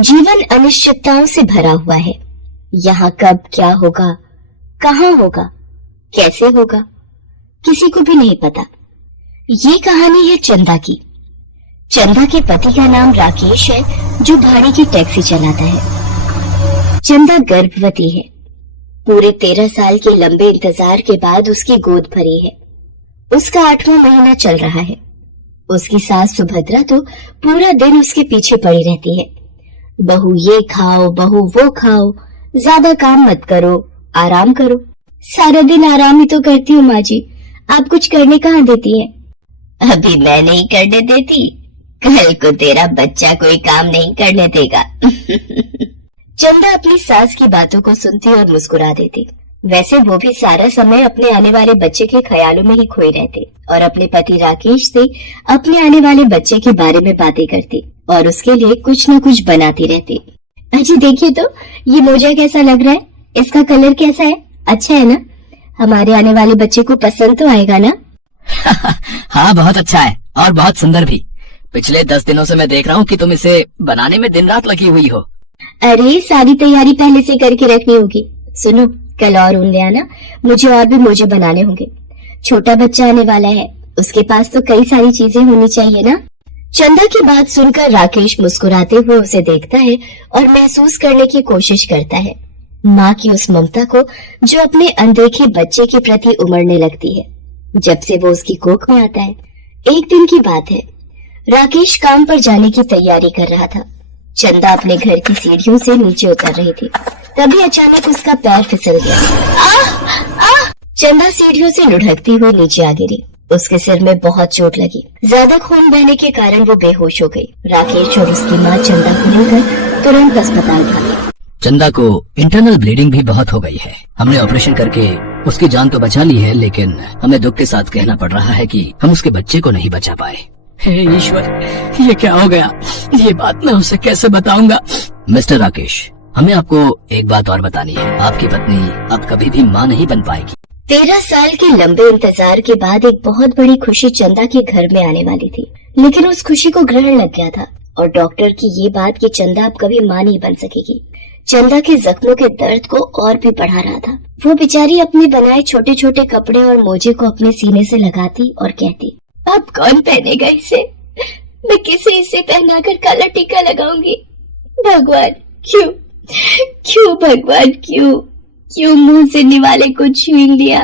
जीवन अनिश्चितताओं से भरा हुआ है। यहाँ कब क्या होगा, कहाँ होगा, कैसे होगा, किसी को भी नहीं पता। ये कहानी है चंदा की। चंदा के पति का नाम राकेश है, जो भाड़े की टैक्सी चलाता है। चंदा गर्भवती है। पूरे 13 साल के लंबे इंतजार के बाद उसकी गोद भरी है। उसका 8वां महीना चल रहा है। उसकी सास सुभद्रा तो पूरा दिन उसके पीछे पड़ी रहती है। बहू ये खाओ, बहू वो खाओ, ज्यादा काम मत करो, आराम करो। सारा दिन आराम ही तो करती हूँ माँ जी, आप कुछ करने कहाँ देती हैं? अभी मैं नहीं करने देती, कल को तेरा बच्चा कोई काम नहीं करने देगा। चंदा अपनी सास की बातों को सुनती और मुस्कुरा देती। वैसे वो भी सारा समय अपने आने वाले बच्चे के ख्यालों में ही खोई रहती और अपने पति राकेश से अपने आने वाले बच्चे के बारे में बातें करती और उसके लिए कुछ न कुछ बनाती रहती। अजी देखिए तो ये मोजा कैसा लग रहा है, इसका कलर कैसा है, अच्छा है ना? हमारे आने वाले बच्चे को पसंद तो आएगा ना? हाँ बहुत अच्छा है और बहुत सुंदर भी। पिछले 10 दिनों से मैं देख रहा हूँ कि तुम इसे बनाने में दिन रात लगी हुई हो। अरे सारी तैयारी पहले से करके रखनी होगी। सुनो, कल और ऊन ले आना, मुझे और भी मोजे बनाने होंगे। छोटा बच्चा आने वाला है, उसके पास तो कई सारी चीजें होनी चाहिए ना। चंदा की बात सुनकर राकेश मुस्कुराते हुए उसे देखता है और महसूस करने की कोशिश करता है माँ की उस ममता को जो अपने अनदेखे बच्चे के प्रति उमड़ने लगती है जब से वो उसकी कोख में आता है। एक दिन की बात है, राकेश काम पर जाने की तैयारी कर रहा था। चंदा अपने घर की सीढ़ियों से नीचे उतर रही थी। तभी अचानक उसका पैर फिसल गया। चंदा सीढ़ियों से लुढ़कती हुई नीचे आ गिरी। उसके सिर में बहुत चोट लगी। ज्यादा खून बहने के कारण वो बेहोश हो गई। राकेश और उसकी माँ चंदा को लेकर तुरंत अस्पताल भागे। चंदा को इंटरनल ब्लीडिंग भी बहुत हो गई है। हमने ऑपरेशन करके उसकी जान तो बचा ली है, लेकिन हमें दुख के साथ कहना पड़ रहा है कि हम उसके बच्चे को नहीं बचा पाए। हे ईश्वर, ये क्या हो गया? ये बात मैं उसे कैसे बताऊंगा? मिस्टर राकेश, हमें आपको एक बात और बतानी है। आपकी पत्नी अब कभी भी माँ नहीं बन पाएगी। 13 साल के लंबे इंतजार के बाद एक बहुत बड़ी खुशी चंदा के घर में आने वाली थी, लेकिन उस खुशी को ग्रहण लग गया था और डॉक्टर की ये बात कि चंदा अब कभी माँ नहीं बन सकेगी, चंदा के जख्मों के दर्द को और भी बढ़ा रहा था। वो बेचारी अपने बनाए छोटे छोटे कपड़े और मोजे को अपने सीने से लगाती और कहती, अब कौन पहनेगा इसे? मैं किसे इसे पहनाकर काला टीका लगाऊंगी? भगवान क्यों, क्यों भगवान क्यों, क्यों मुंह से निवाले को छीन लिया?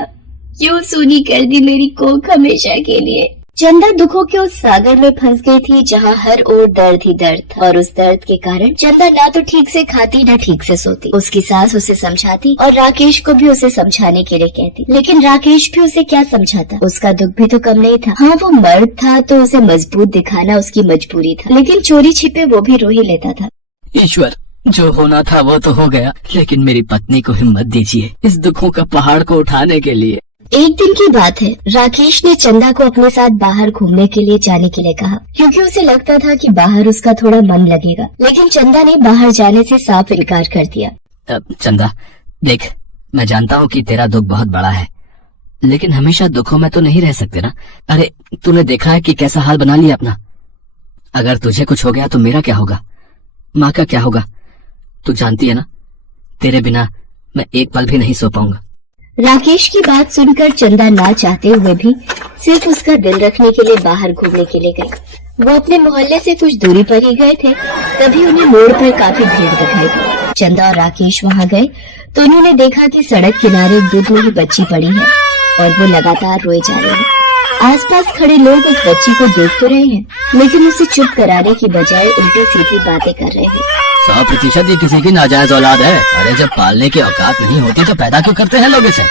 क्यों सूनी कर दी मेरी कोख हमेशा के लिए? चंदा दुखों के उस सागर में फंस गई थी जहाँ हर ओर दर्द ही दर्द था और उस दर्द के कारण चंदा ना तो ठीक से खाती ना ठीक से सोती। उसकी सास उसे समझाती और राकेश को भी उसे समझाने के लिए कहती, लेकिन राकेश भी उसे क्या समझाता? उसका दुख भी तो कम नहीं था। हाँ वो मर्द था तो उसे मजबूत दिखाना उसकी मजबूरी था, लेकिन चोरी छिपे वो भी रो ही लेता था। ईश्वर, जो होना था वो तो हो गया, लेकिन मेरी पत्नी को हिम्मत दीजिए इस दुखों का पहाड़ को उठाने के लिए। एक दिन की बात है, राकेश ने चंदा को अपने साथ बाहर घूमने के लिए जाने के लिए कहा, क्योंकि उसे लगता था कि बाहर उसका थोड़ा मन लगेगा, लेकिन चंदा ने बाहर जाने से साफ इनकार कर दिया। चंदा देख, मैं जानता हूँ कि तेरा दुख बहुत बड़ा है, लेकिन हमेशा दुखों में तो नहीं रह सकते ना। अरे तूने देखा है कि कैसा हाल बना लिया अपना। अगर तुझे कुछ हो गया तो मेरा क्या होगा, माँ का क्या होगा? तू जानती है ना, तेरे बिना मैं एक पल भी नहीं सो पाऊंगा। राकेश की बात सुनकर चंदा ना चाहते हुए भी सिर्फ उसका दिल रखने के लिए बाहर घूमने के लिए गई। वो अपने मोहल्ले से कुछ दूरी पर ही गए थे, तभी उन्हें मोड़ पर काफी भीड़ दिखाई दी। चंदा और राकेश वहाँ गए तो उन्होंने देखा कि सड़क किनारे दूध में ही बच्ची पड़ी है और वो लगातार रोए जा रही है। आसपास खड़े लोग उस बच्ची को देख तो रहे हैं, लेकिन उसे चुप कराने की बजाय उल्टी सीधी बातें कर रहे हैं। 100% ही किसी की नाजायज औलाद है। अरे जब पालने की औकात नहीं होती तो पैदा क्यों करते हैं लोग इसे?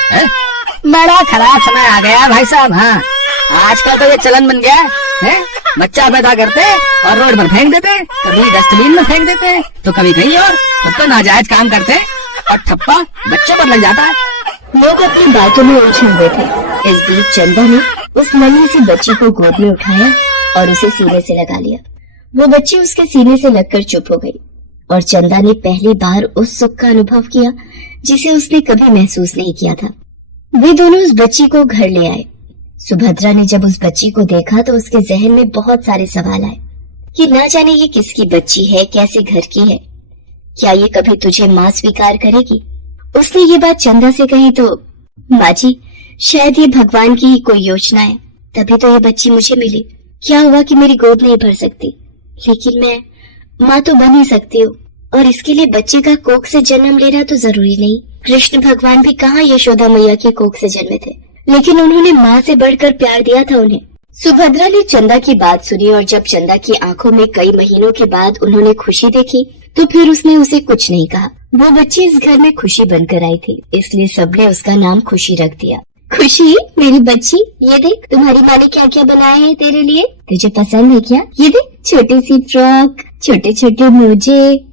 बड़ा खराब समय आ गया भाई साहब। हाँ, आजकल तो ये चलन बन गया है, बच्चा पैदा करते और रोड पर फेंक देते, कभी डस्टबिन में फेंक देते तो कभी कहीं और, तब तो नाजायज काम करते और ठप्पा बच्चों पर लग जाता है। लोग अपनी बातों में उलझे हुए थे। इस बीच चंदा ने उस नन्ही सी बच्ची को गोद में उठाया और उसे सीने से लगा लिया। वो बच्ची उसके सीने से लगकर चुप हो गई और चंदा ने पहली बार उस सुख का अनुभव किया जिसे उसने कभी महसूस नहीं किया था। वे दोनों उस बच्ची को घर ले आए। सुभद्रा ने जब उस बच्ची को देखा तो उसके जहन में बहुत सारे सवाल आए कि ना जाने ये किसकी बच्ची है, कैसे घर की है, क्या ये कभी तुझे माँ स्वीकार करेगी? उसने ये बात चंदा से कही तो माँ जी, शायद ये भगवान की ही कोई योजना है, तभी तो ये बच्ची मुझे मिली। क्या हुआ कि मेरी गोद नहीं भर सकती, लेकिन मैं माँ तो बन ही सकती हूँ, और इसके लिए बच्चे का कोख से जन्म लेना तो जरूरी नहीं। कृष्ण भगवान भी कहाँ यशोदा मैया के कोख से जन्मे थे, लेकिन उन्होंने माँ से बढ़कर प्यार दिया था उन्हें। सुभद्रा ने चंदा की बात सुनी और जब चंदा की आंखों में कई महीनों के बाद उन्होंने खुशी देखी तो फिर उसने उसे कुछ नहीं कहा। वो बच्ची इस घर में खुशी बनकर आई थी, इसलिए सबने उसका नाम खुशी रख दिया। खुशी मेरी बच्ची, ये देख तुम्हारी माँ ने क्या क्या बनाया है तेरे लिए, तुझे पसंद है क्या? ये देख छोटी सी फ्रॉक, छोटे छोटे मोजे।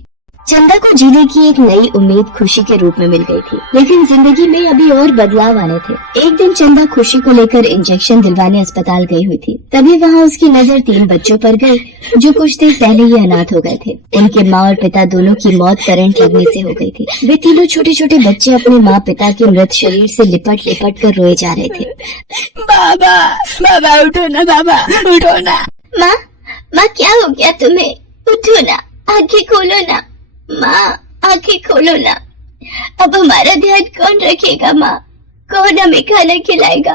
चंदा को जीने की एक नई उम्मीद खुशी के रूप में मिल गई थी, लेकिन जिंदगी में अभी और बदलाव आने थे। एक दिन चंदा खुशी को लेकर इंजेक्शन दिलवाने अस्पताल गई हुई थी, तभी वहाँ उसकी नजर 3 बच्चों पर गई जो कुछ देर पहले ही अनाथ हो गए थे। उनके माँ और पिता दोनों की मौत करंट लगने से हो गई थी। वे तीनों छोटे छोटे बच्चे अपने माँ पिता के मृत शरीर से लिपट लिपट कर रोए जा रहे थे। बाबा, बाबा उठो ना, बाबा उठो ना। माँ क्या हो गया तुम्हें? उठो ना, आंखें खोलो ना। माँ आंखें खोलो ना। अब हमारा ध्यान कौन रखेगा माँ? कौन हमें खाना खिलाएगा?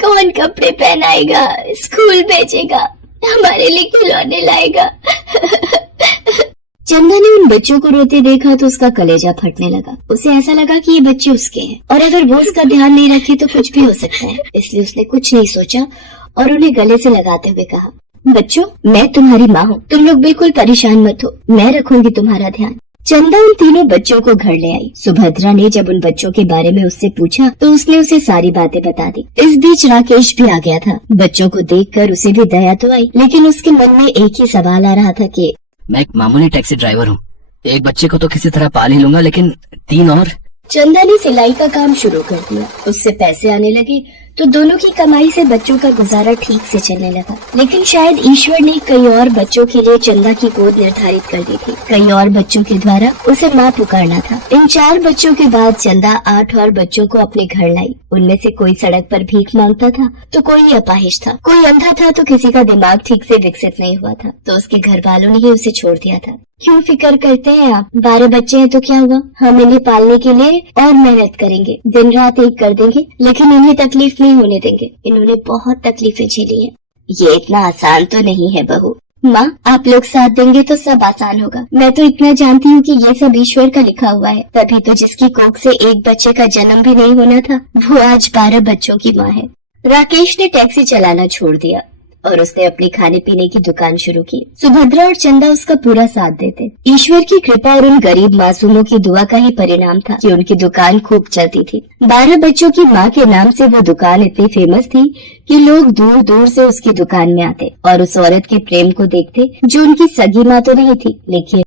कौन कपड़े पहनाएगा? स्कूल भेजेगा? हमारे लिए खिलौने लाएगा? चंदा ने उन बच्चों को रोते देखा तो उसका कलेजा फटने लगा। उसे ऐसा लगा कि ये बच्चे उसके हैं और अगर वो उसका ध्यान नहीं रखे तो कुछ भी हो सकता है। इसलिए उसने कुछ नहीं सोचा और उन्हें गले से लगाते हुए कहा, बच्चों मैं तुम्हारी माँ हूँ, तुम लोग बिल्कुल परेशान मत हो, मैं रखूंगी तुम्हारा ध्यान। चंदा उन तीनों बच्चों को घर ले आई। सुभद्रा ने जब उन बच्चों के बारे में उससे पूछा तो उसने उसे सारी बातें बता दी। इस बीच राकेश भी आ गया था। बच्चों को देखकर उसे भी दया तो आई, लेकिन उसके मन में एक ही सवाल आ रहा था कि मैं एक मामूली टैक्सी ड्राइवर हूँ, एक बच्चे को तो किसी तरह पाल ही लूंगा, लेकिन 3 और। चंदा ने सिलाई का काम शुरू कर दिया। उससे पैसे आने लगे तो दोनों की कमाई से बच्चों का गुजारा ठीक से चलने लगा। लेकिन शायद ईश्वर ने कई और बच्चों के लिए चंदा की गोद निर्धारित कर दी थी। कई और बच्चों के द्वारा उसे माँ पुकारना था। इन 4 बच्चों के बाद चंदा 8 और बच्चों को अपने घर लाई। उनमें से कोई सड़क पर भीख मांगता था तो कोई अपाहिज था, कोई अंधा था तो किसी का दिमाग ठीक से विकसित नहीं हुआ था, तो उसके घर वालों ने ही उसे छोड़ दिया था। क्यों फिक्र करते हैं आप? 12 बच्चे हैं तो क्या हुआ? हम इन्हें पालने के लिए और मेहनत करेंगे, दिन रात एक कर देंगे, लेकिन इन्हें तकलीफ नहीं होने देंगे। इन्होंने बहुत तकलीफें झेली हैं। ये इतना आसान तो नहीं है बहू। माँ आप लोग साथ देंगे तो सब आसान होगा। मैं तो इतना जानती हूँ कि ये सब ईश्वर का लिखा हुआ है। तभी तो जिसकी कोख से एक बच्चे का जन्म भी नहीं होना था, वो आज 12 बच्चों की माँ है। राकेश ने टैक्सी चलाना छोड़ दिया और उसने अपनी खाने पीने की दुकान शुरू की। सुभद्रा और चंदा उसका पूरा साथ देते। ईश्वर की कृपा और उन गरीब मासूमों की दुआ का ही परिणाम था कि उनकी दुकान खूब चलती थी। 12 बच्चों की माँ के नाम से वो दुकान इतनी फेमस थी कि लोग दूर दूर से उसकी दुकान में आते और उस औरत के प्रेम को देखते जो उनकी सगी माँ तो नहीं थी, लेकिन